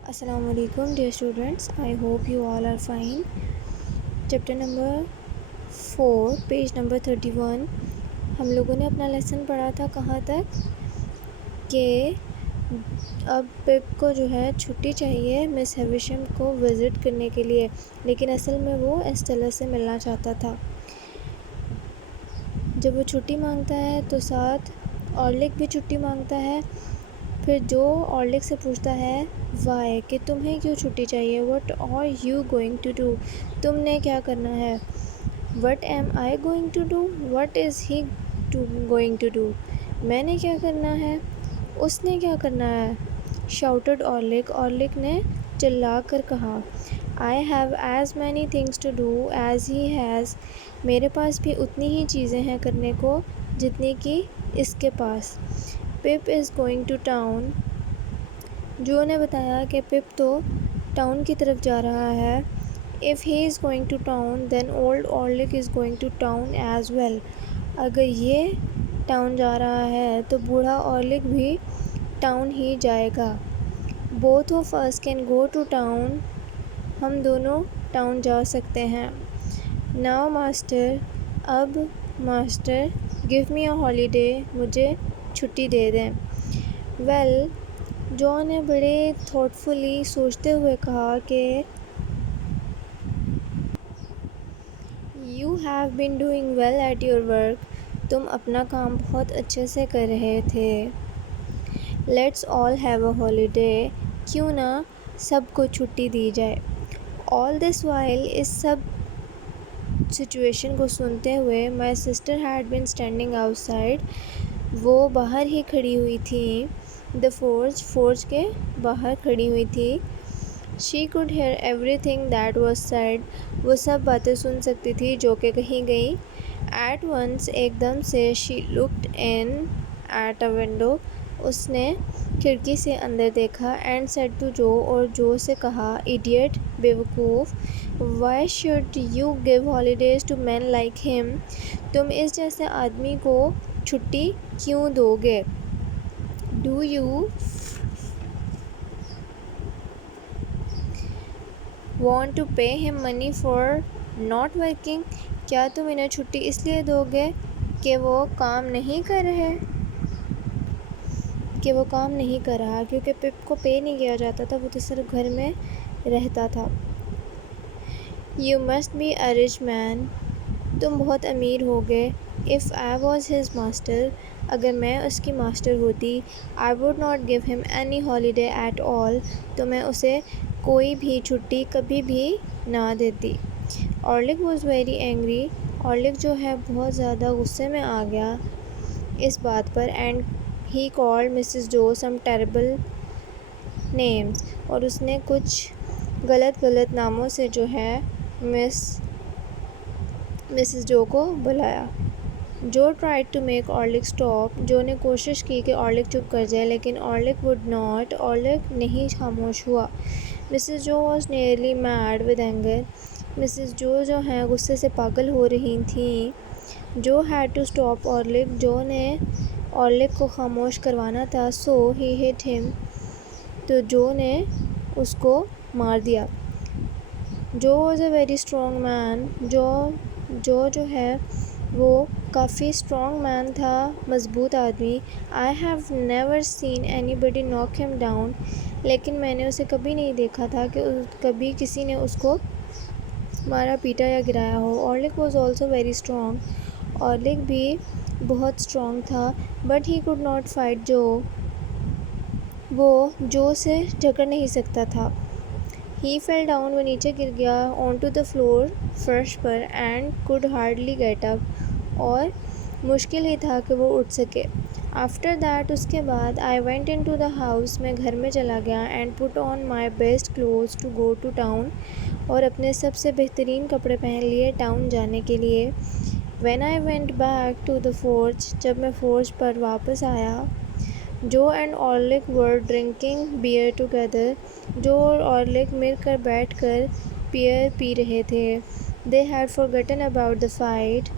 السلام علیکم dear students, I hope you all are fine. Chapter number 4 page number 31 ہم لوگوں نے اپنا لیسن پڑھا تھا کہاں تک کہ اب پپ کو جو ہے چھٹی چاہیے مس ہیویشم کو وزٹ کرنے کے لیے، لیکن اصل میں وہ ایسٹیلا سے ملنا چاہتا تھا۔ جب وہ چھٹی مانگتا ہے تو ساتھ اورلک بھی چھٹی مانگتا ہے۔ پھر جو اورلک سے پوچھتا ہے وائی، کہ تمہیں کیوں چھٹی چاہیے، what are you going to do, تم نے کیا کرنا ہے، what am I going to do, what is he going to do, میں نے کیا کرنا ہے، اس نے کیا کرنا ہے، شاؤٹڈ اورلک نے چلا کر کہا، I have as many things to do as he has, میرے پاس بھی اتنی ہی چیزیں ہیں کرنے کو جتنی کہ اس کے پاس۔ پپ از گوئنگ ٹو ٹاؤن، جو نے بتایا کہ پپ تو ٹاؤن کی طرف جا رہا ہے۔ If he is going to town then old اورلک is going to town as well, اگر یہ ٹاؤن جا رہا ہے تو بوڑھا اورلک بھی ٹاؤن ہی جائے گا۔ Both of us can go to town, ہم دونوں ٹاؤن جا سکتے ہیں۔ ناؤ ماسٹر، اب master, give me a holiday, مجھے چھٹی دے دیں۔ ویل، جو نے بڑے تھاٹ فلی سوچتے ہوئے کہا کہ you have been doing well at your work, تم اپنا کام بہت اچھے سے کر رہے تھے۔ Let's all have a holiday, کیوں نہ سب کو چھٹی دی جائے۔ آل this while, us sub situation کو سنتے ہوئے، my sister had been standing out side, وہ باہر ہی کھڑی ہوئی تھیں، دا فورج کے باہر کھڑی ہوئی تھی۔ She could hear everything that was said, وہ سب باتیں سن سکتی تھی جو کہ کہی گئیں۔ ایٹ ونس، ایک دم سے، شی looked in at a window, اس نے کھڑکی سے اندر دیکھا، اینڈ سیڈ ٹو جو، اور جو سے کہا، ایڈیٹ، بیوقوف، why should you give holidays to men like ہم، تم اس جیسے آدمی کو چھٹی کیوں دو گے، do you want to pay ہم منی فار ناٹ ورکنگ، کیا تم انہیں چھٹی اس لیے دو گے کہ وہ کام نہیں کر رہا، کیونکہ پپ کو پے نہیں کیا جاتا تھا، وہ تو صرف گھر میں رہتا تھا۔ You must be a rich مین، تم بہت امیر ہوگے۔ If I was his master, اگر میں اس کی ماسٹر ہوتی، آئی ووڈ ناٹ گیو ہم اینی ہالیڈے ایٹ آل، تو میں اسے کوئی بھی چھٹی کبھی بھی نہ دیتی۔ اورلک واز ویری اینگری، اورلک جو ہے بہت زیادہ غصے میں آ گیا اس بات پر، اینڈ ہی کالڈ مسز جو سم ٹیریبل نیمز، اور اس نے کچھ غلط ناموں سے جو ہے مسز جو کو بلایا۔ جو ٹرائیڈ ٹو میک اورلک اسٹاپ، جو نے کوشش کی کہ اورلک چپ کر جائے، لیکن اورلک وڈ ناٹ، اورلک نہیں خاموش ہوا۔ مسز جو was nearly made with anger, Mrs جو ہیں غصے سے پاگل ہو رہی تھیں۔ جو ہیڈ ٹو اسٹاپ اورلک، جو نے اورلک کو خاموش کروانا تھا، سو ہی ہٹ ہم، تو جو نے اس کو مار دیا۔ جو was a very strong man, جو ہے وہ کافی اسٹرانگ مین تھا، مضبوط آدمی۔ I have never seen any body ناک ہم ڈاؤن، لیکن میں نے اسے کبھی نہیں دیکھا تھا کہ کبھی کسی نے اس کو مارا پیٹا یا گرایا ہو۔ اورلک واز آلسو ویری اسٹرانگ، اورلک بھی بہت اسٹرانگ تھا، but he could not fight جو، وہ جو سے جھگڑ نہیں سکتا تھا۔ ہی فیل ڈاؤن، وہ نیچے گر گیا، آن ٹو دا فلور، فرش پر، and code hardly get up, اور مشکل ہی تھا کہ وہ اٹھ سکے۔ آفٹر دیٹ، اس کے بعد، I went in to the house, میں گھر میں چلا گیا، and put on my best clothes to go to town, اور اپنے سب سے بہترین کپڑے پہن لیے ٹاؤن جانے کے لیے۔ When I went back to the forge, جب میں فورج پر واپس آیا، جو and اورلک were drinking beer together, جو اور اورلک مل کر بیٹھ کر بیئر پی رہے تھے۔ They had فارگٹن about the fight,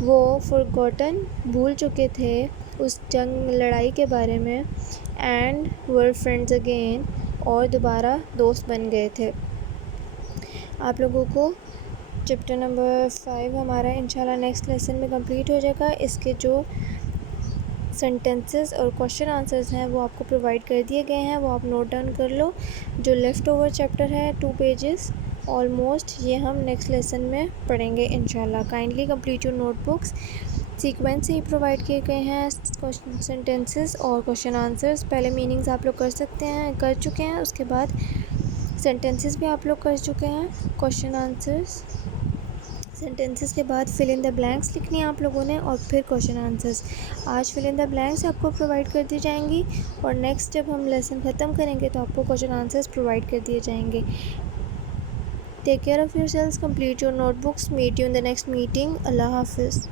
وہ فارگوٹن، بھول چکے تھے اس لڑائی کے بارے میں، اینڈ ور فرینڈز اگین، اور دوبارہ دوست بن گئے تھے۔ آپ لوگوں کو چیپٹر نمبر 5 ہمارا انشاءاللہ نیکسٹ لیسن میں کمپلیٹ ہو جائے گا۔ اس کے جو سینٹنسز اور کوشچن آنسرز ہیں وہ آپ کو پرووائڈ کر دیے گئے ہیں، وہ آپ نوٹ ڈاؤن کر لو۔ جو لیفٹ اوور چیپٹر ہے 2 پیجز آلموسٹ، یہ ہم نیکسٹ لیسن میں پڑھیں گے انشاءاللہ۔ Kindly complete your notebooks. Sequence سے ہی پرووائڈ کیے گئے ہیں سینٹنسز اور کوشچن آنسرز۔ پہلے میننگز آپ لوگ کر چکے ہیں، اس کے بعد سینٹنسز بھی آپ لوگ کر چکے ہیں، کوشچن آنسرز، سینٹنسز کے بعد فل ان دا بلینکس لکھنی ہے آپ لوگوں نے، اور پھر کوشچن آنسرز۔ آج فل ان دا بلینکس آپ کو پرووائڈ کر دی جائیں گی، اور نیکسٹ جب ہم لیسن ختم کریں گے تو آپ کو کوشچن آنسرز پرووائڈ کر دیے جائیں گے۔ Take care of your sales, complete your note books, meat you in the next meeting. اللہ حافظ۔